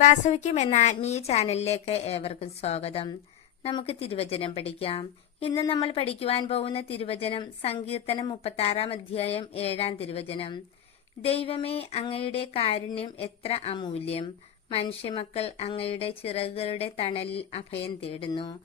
വാസവിക്കും എന്ന ആത്മീയ ചാനലിലേക്ക് ഏവർക്കും സ്വാഗതം. നമുക്ക് തിരുവചനം പഠിക്കാം. ഇന്ന് നമ്മൾ പഠിക്കുവാൻ പോകുന്ന തിരുവചനം സങ്കീർത്തനം മുപ്പത്താറാം അധ്യായം ഏഴാം തിരുവചനം. ദൈവമേ അങ്ങയുടെ കാരുണ്യം എത്ര അമൂല്യം. മനുഷ്യമക്കൾ അങ്ങയുടെ ചിറകുകളുടെ തണലിൽ അഭയം തേടുന്നു.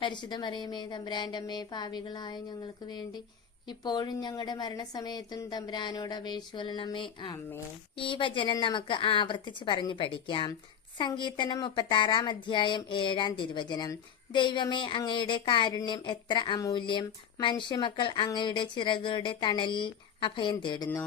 പരിശുദ്ധ മറിയമേ തമ്പുരാന്റെ അമ്മേ പാവികളായ ഞങ്ങൾക്ക് വേണ്ടി ഇപ്പോഴും ഞങ്ങളുടെ മരണസമയത്തും തമ്പുരാനോട് അപേക്ഷിക്കൊള്ളണമേ അമ്മേ ഈ വചനം നമുക്ക് ആവർത്തിച്ച് പറഞ്ഞു പഠിക്കാം. സങ്കീർത്തനം മുപ്പത്താറാം അധ്യായം ഏഴാം തിരുവചനം. ദൈവമേ അങ്ങയുടെ കാരുണ്യം എത്ര അമൂല്യം. മനുഷ്യമക്കൾ അങ്ങയുടെ ചിറകുകളുടെ തണലിൽ അഭയം തേടുന്നു.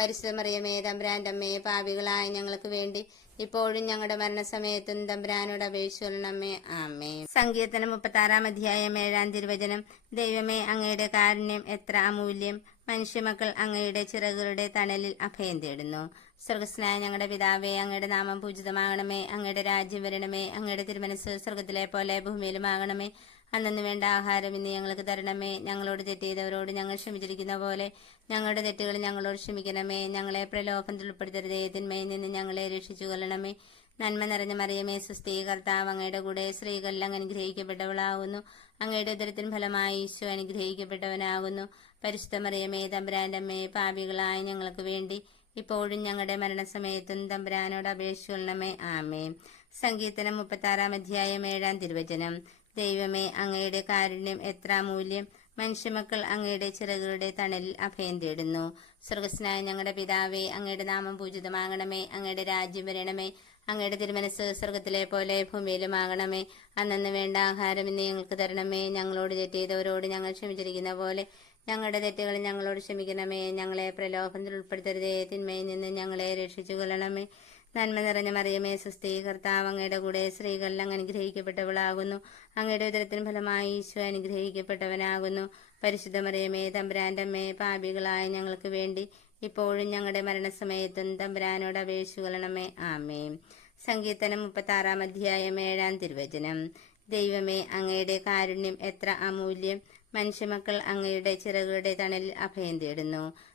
പരിശുദ്ധ മറിയമേ തമ്പുരാന്റെ അമ്മയെ പാപികളായ ഞങ്ങൾക്ക് വേണ്ടി ഇപ്പോഴും ഞങ്ങളുടെ മരണസമയത്തും തമ്പ്രാനോട് അപേക്ഷിക്കണമേ ആമേ സങ്കീർത്തനം മുപ്പത്താറാം അധ്യായം ഏഴാം തിരുവചനം. ദൈവമേ അങ്ങയുടെ കാരുണ്യം എത്ര അമൂല്യം. മനുഷ്യമക്കൾ അങ്ങയുടെ ചിറകുകളുടെ തണലിൽ അഭയം തേടുന്നു. സ്വർഗസ്നായ ഞങ്ങളുടെ പിതാവേ അങ്ങയുടെ നാമം പൂജിതമാകണമേ. അങ്ങയുടെ രാജ്യം വരണമേ. അങ്ങയുടെ തിരുമനസ് സ്വർഗത്തിലെ പോലെ ഭൂമിയിലുമാകണമേ. അന്നു വേണ്ട ആഹാരം ഇന്ന് ഞങ്ങൾക്ക് തരണമേ. ഞങ്ങളോട് തെറ്റിയതവരോട് ഞങ്ങൾ ക്ഷമിച്ചിരിക്കുന്ന പോലെ ഞങ്ങളുടെ തെറ്റുകൾ ഞങ്ങളോട് ക്ഷമിക്കണമേ. ഞങ്ങളെ പ്രലോഭനത്തിൽ ഉൾപ്പെടുത്തരുതേ. തിന്മയിൽ നിന്ന് ഞങ്ങളെ രക്ഷിച്ചു കൊള്ളണമേ. നന്മ നിറഞ്ഞ മറിയമേ സുസ്ഥീ കർത്താവ് അങ്ങയുടെ കൂടെ സ്ത്രീകളിൽ അങ്ങ് അനുഗ്രഹിക്കപ്പെട്ടവളാകുന്നു അങ്ങയുടെ ഉദരത്തിന് ഫലമായി ഈശോ അനുഗ്രഹിക്കപ്പെട്ടവനാകുന്നു പരിശുദ്ധ മറിയമേ തമ്പുരാന്റെ അമ്മേ പാപികളായ ഞങ്ങൾക്ക് വേണ്ടി ഇപ്പോഴും ഞങ്ങളുടെ മരണസമയത്തും തമ്പുരാനോട് അപേക്ഷിക്കണമേ ആമേ സങ്കീർത്തനം മുപ്പത്താറാം അധ്യായം ഏഴാം തിരുവചനം. ദൈവമേ അങ്ങയുടെ കാരുണ്യം എത്ര മൂല്യം മനുഷ്യമക്കൾ അങ്ങയുടെ ചിറകുകളുടെ തണലിൽ അഭയം തേടുന്നു. സ്വർഗസ്നായ ഞങ്ങളുടെ പിതാവേ അങ്ങയുടെ നാമം പൂജിതമാകണമേ അങ്ങയുടെ രാജ്യം വരണമേ അങ്ങയുടെ തിരുമനസ് സ്വർഗത്തിലെ പോലെ ഭൂമിയിലും ആകണമേ അന്നു വേണ്ട ആഹാരം ഇന്ന് ഞങ്ങൾക്ക് തരണമേ ഞങ്ങളോട് തെറ്റിയതവരോട് ഞങ്ങൾ ക്ഷമിച്ചിരിക്കുന്ന പോലെ ഞങ്ങളുടെ തെറ്റുകൾ ഞങ്ങളോട് ക്ഷമിക്കണമേ ഞങ്ങളെ പ്രലോഭനത്തിൽ ഉൾപ്പെടുത്തരുതേ തിന്മയിൽ നിന്ന് ഞങ്ങളെ രക്ഷിച്ചു കൊള്ളണമേ നന്മ നിറഞ്ഞ മറിയമേ സുസ്ഥീ കർത്താവ് അങ്ങയുടെ കൂടെ സ്ത്രീകളിൽ അങ്ങ് അനുഗ്രഹിക്കപ്പെട്ടവളാകുന്നു. അങ്ങയുടെ ഉദരത്തിന് ഫലമായി ഈശോ അനുഗ്രഹിക്കപ്പെട്ടവനാകുന്നു. പരിശുദ്ധ മറിയമേ തമ്പുരാന്റെ അമ്മേ പാപികളായ ഞങ്ങൾക്ക് വേണ്ടി ഇപ്പോഴും ഞങ്ങളുടെ മരണസമയത്തും തമ്പുരാനോട് അപേക്ഷിക്കണമേ ആമേ സങ്കീർത്തനം മുപ്പത്താറാം അധ്യായം ഏഴാം തിരുവചനം. ദൈവമേ അങ്ങയുടെ കാരുണ്യം എത്ര അമൂല്യം. മനുഷ്യമക്കൾ അങ്ങയുടെ ചിറകുകളുടെ തണലിൽ അഭയം തേടുന്നു.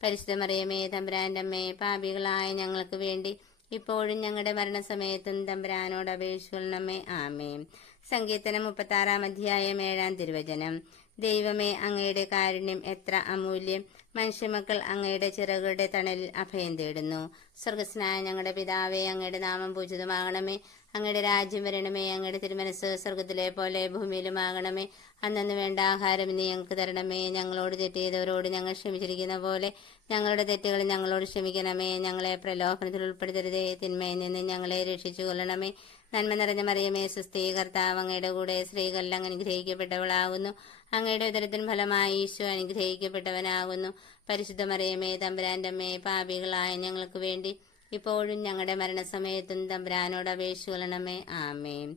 പരിശുദ്ധ മറിയമേ അമ്മയെ പാപികളായ ഞങ്ങൾക്ക് വേണ്ടി ഇപ്പോഴും ഞങ്ങളുടെ മരണസമയത്തും തമ്പുരാനോട് അപേക്ഷിക്കൊള്ളണമേ ആമേ സങ്കീർത്തനം മുപ്പത്താറാം അധ്യായം ഏഴാം തിരുവചനം. ദൈവമേ അങ്ങയുടെ കാരുണ്യം എത്ര അമൂല്യം. മനുഷ്യമക്കൾ അങ്ങയുടെ ചിറകുകളുടെ തണലിൽ അഭയം തേടുന്നു. സ്വർഗസ്നായ ഞങ്ങളുടെ പിതാവേ അങ്ങയുടെ നാമം പൂജിതമാകണമേ. അങ്ങയുടെ രാജ്യം വരണമേ. അങ്ങയുടെ തിരുമനസ് സ്വർഗത്തിലെ പോലെ ഭൂമിയിലുമാകണമേ. അന്നു വേണ്ട ആഹാരം ഇന്ന് ഞങ്ങൾക്ക് തരണമേ. ഞങ്ങളോട് തെറ്റിയതവരോട് ഞങ്ങൾ ക്ഷമിച്ചിരിക്കുന്ന പോലെ ഞങ്ങളുടെ തെറ്റുകൾ ഞങ്ങളോട് ക്ഷമിക്കണമേ. ഞങ്ങളെ പ്രലോഭനത്തിൽ ഉൾപ്പെടുത്തരുതേ. തിന്മയിൽ നിന്ന് ഞങ്ങളെ രക്ഷിച്ചു കൊള്ളണമേ നന്മ നിറഞ്ഞ മറിയമേ സുസ്ഥീകർത്താവ് അങ്ങയുടെ കൂടെ സ്ത്രീകളിൽ അങ്ങ് അനുഗ്രഹിക്കപ്പെട്ടവളാകുന്നു. അങ്ങയുടെ ഉദരത്തിൻ ഫലമായി ഈശോ അനുഗ്രഹിക്കപ്പെട്ടവനാകുന്നു. പരിശുദ്ധ മറിയമേ തമ്പുരാന്റെ അമ്മേ പാപികളായ ഞങ്ങൾക്ക് വേണ്ടി ഇപ്പോഴും ഞങ്ങളുടെ മരണസമയത്തും തമ്പുരാനോട് അപേക്ഷിക്കണമേ ആമേ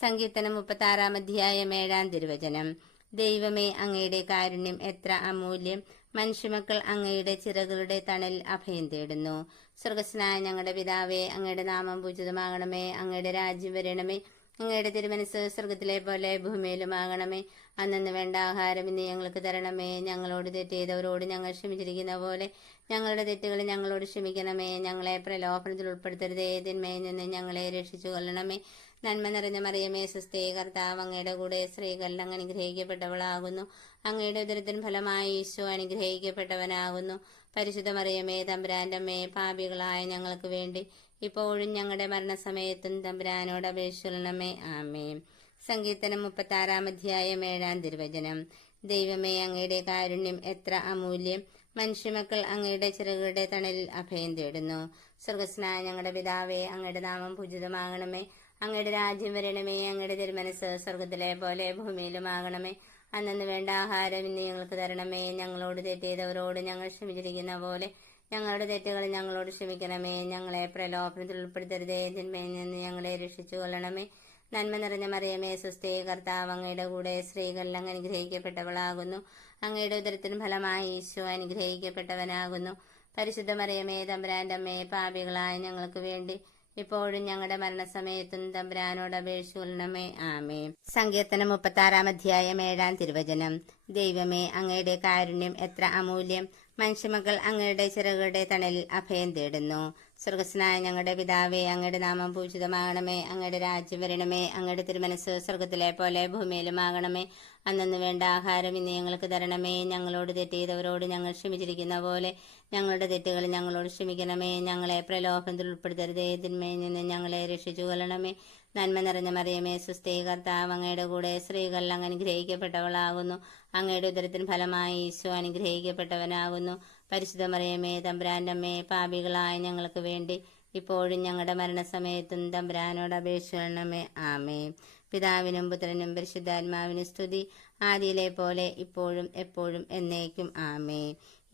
സങ്കീർത്തനം മുപ്പത്താറാം അധ്യായം ഏഴാം തിരുവചനം. ദൈവമേ അങ്ങയുടെ കാരുണ്യം എത്ര അമൂല്യം. മനുഷ്യമക്കൾ അങ്ങയുടെ ചിറകളുടെ തണൽ അഭയം തേടുന്നു. സ്വർഗസ്നായ ഞങ്ങളുടെ പിതാവേ അങ്ങയുടെ നാമം പൂജിതമാകണമേ. അങ്ങയുടെ രാജ്യം വരണമേ. അങ്ങയുടെ തിരുമനസ് സ്വർഗത്തിലെ പോലെ ഭൂമിയിലും ആകണമേ. അന്നു വേണ്ട ആഹാരം ഇന്ന് ഞങ്ങൾക്ക് തരണമേ. ഞങ്ങളോട് തെറ്റ് ചെയ്തവരോട് ഞങ്ങൾ ക്ഷമിച്ചിരിക്കുന്ന പോലെ ഞങ്ങളുടെ തെറ്റുകൾ ഞങ്ങളോട് ക്ഷമിക്കണമേ. ഞങ്ങളെ പ്രലോഭനത്തിൽ ഉൾപ്പെടുത്തരുത്. തിന്മയിൽ നിന്ന് ഞങ്ങളെ രക്ഷിച്ചു കൊള്ളണമേ. നന്മ നിറഞ്ഞ മറിയമേ സുസ്ഥേ കർത്താവ് അങ്ങയുടെ കൂടെ സ്ത്രീകളിൽ അങ്ങ് അനുഗ്രഹിക്കപ്പെട്ടവളാകുന്നു. അങ്ങയുടെ ഉദരത്തിന് ഫലമായി ഈശോ അനുഗ്രഹിക്കപ്പെട്ടവനാകുന്നു. പരിശുദ്ധ മറിയമേ തമ്പുരാന്റെ അമ്മേ പാപികളായ ഞങ്ങൾക്ക് വേണ്ടി ഇപ്പോഴും ഞങ്ങളുടെ മരണസമയത്തും തമ്പുരാനോട് അപേക്ഷിക്കണമേ. ആമേ സങ്കീർത്തനം മുപ്പത്തി ആറാം അധ്യായം ഏഴാം തിരുവചനം. ദൈവമേ അങ്ങയുടെ കാരുണ്യം എത്ര അമൂല്യം. മനുഷ്യമക്കൾ അങ്ങയുടെ ചിറകുകളുടെ തണലിൽ അഭയം തേടുന്നു. സ്വർഗസ്നായ ഞങ്ങളുടെ പിതാവേ അങ്ങയുടെ നാമം പൂജിതമാകണമേ. അങ്ങയുടെ രാജ്യം വരണമേ. അങ്ങയുടെ തിരുമനസ് സ്വർഗത്തിലെ പോലെ ഭൂമിയിലുമാകണമേ. അന്നു വേണ്ട ആഹാരം ഇന്ന് ഞങ്ങൾക്ക് തരണമേ. ഞങ്ങളോട് തെറ്റിയതവരോട് ഞങ്ങൾ ക്ഷമിച്ചിരിക്കുന്ന പോലെ ഞങ്ങളുടെ തെറ്റുകൾ ഞങ്ങളോട് ക്ഷമിക്കണമേ. ഞങ്ങളെ പ്രലോഭനത്തിൽ ഉൾപ്പെടുത്തരുതേ. തിന്മയിൽ നിന്ന് ഞങ്ങളെ രക്ഷിച്ചു കൊള്ളണമേ നന്മ നിറഞ്ഞ മറിയമേ സുസ്ഥേ കർത്താവ് അങ്ങയുടെ കൂടെ സ്ത്രീകളിൽ അങ്ങ് അനുഗ്രഹിക്കപ്പെട്ടവളാകുന്നു. അങ്ങയുടെ ഉദരത്തിന് ഫലമായി ഈശോ അനുഗ്രഹിക്കപ്പെട്ടവനാകുന്നു. പരിശുദ്ധ മറിയമേ തമ്പുരാന്റെ അമ്മേ പാപികളായ ഞങ്ങൾക്ക് വേണ്ടി ഇപ്പോഴും ഞങ്ങളുടെ മരണസമയത്തും തമ്പുരാനോട് അപേക്ഷിക്കണമേ ആമേ സങ്കീർത്തനം മുപ്പത്തി ആറാം അധ്യായം ഏഴാം തിരുവചനം. ദൈവമേ അങ്ങയുടെ കാരുണ്യം എത്ര അമൂല്യം. മനുഷ്യമക്കൾ അങ്ങയുടെ ചിറകുകളുടെ തണലിൽ അഭയം തേടുന്നു. സ്വർഗസ്നായ ഞങ്ങളുടെ പിതാവേ അങ്ങയുടെ നാമം പൂജിതമാകണമേ. അങ്ങയുടെ രാജ്യം വരണമേ. അങ്ങയുടെ തിരുമനസ് സ്വർഗത്തിലെ പോലെ ഭൂമിയിലുമാകണമേ. അന്നു വേണ്ട ആഹാരം ഇന്ന് ഞങ്ങൾക്ക് തരണമേ. ഞങ്ങളോട് തെറ്റ് ചെയ്തവരോട് ഞങ്ങൾ ക്ഷമിച്ചിരിക്കുന്ന പോലെ ഞങ്ങളുടെ തെറ്റുകൾ ഞങ്ങളോട് ക്ഷമിക്കണമേ. ഞങ്ങളെ പ്രലോഭനത്തിൽ ഉൾപ്പെടുത്തരുതേ. തിന്മയിൽ നിന്ന് ഞങ്ങളെ രക്ഷിച്ചു കൊള്ളണമേ. നന്മ നിറഞ്ഞ മറിയമേ സുസ്ഥേ കർത്താവ് അങ്ങയുടെ കൂടെ സ്ത്രീകൾ അങ്ങ് അനുഗ്രഹിക്കപ്പെട്ടവളാകുന്നു. അങ്ങയുടെ ഉദരത്തിന് ഫലമായി ഈശോ അനുഗ്രഹിക്കപ്പെട്ടവനാകുന്നു. പരിശുദ്ധ മറിയമേ തമ്പുരാന്റെ അമ്മേ പാപികളായ ഞങ്ങൾക്ക് വേണ്ടി ഇപ്പോഴും ഞങ്ങളുടെ മരണസമയത്തും തമ്പുരാനോട് അപേക്ഷിക്കണമേ ആമേ പിതാവിനും പുത്രനും പരിശുദ്ധാത്മാവിനും സ്തുതി. ആദിയിലെ പോലെ ഇപ്പോഴും എപ്പോഴും എന്നേക്കും. ആമേ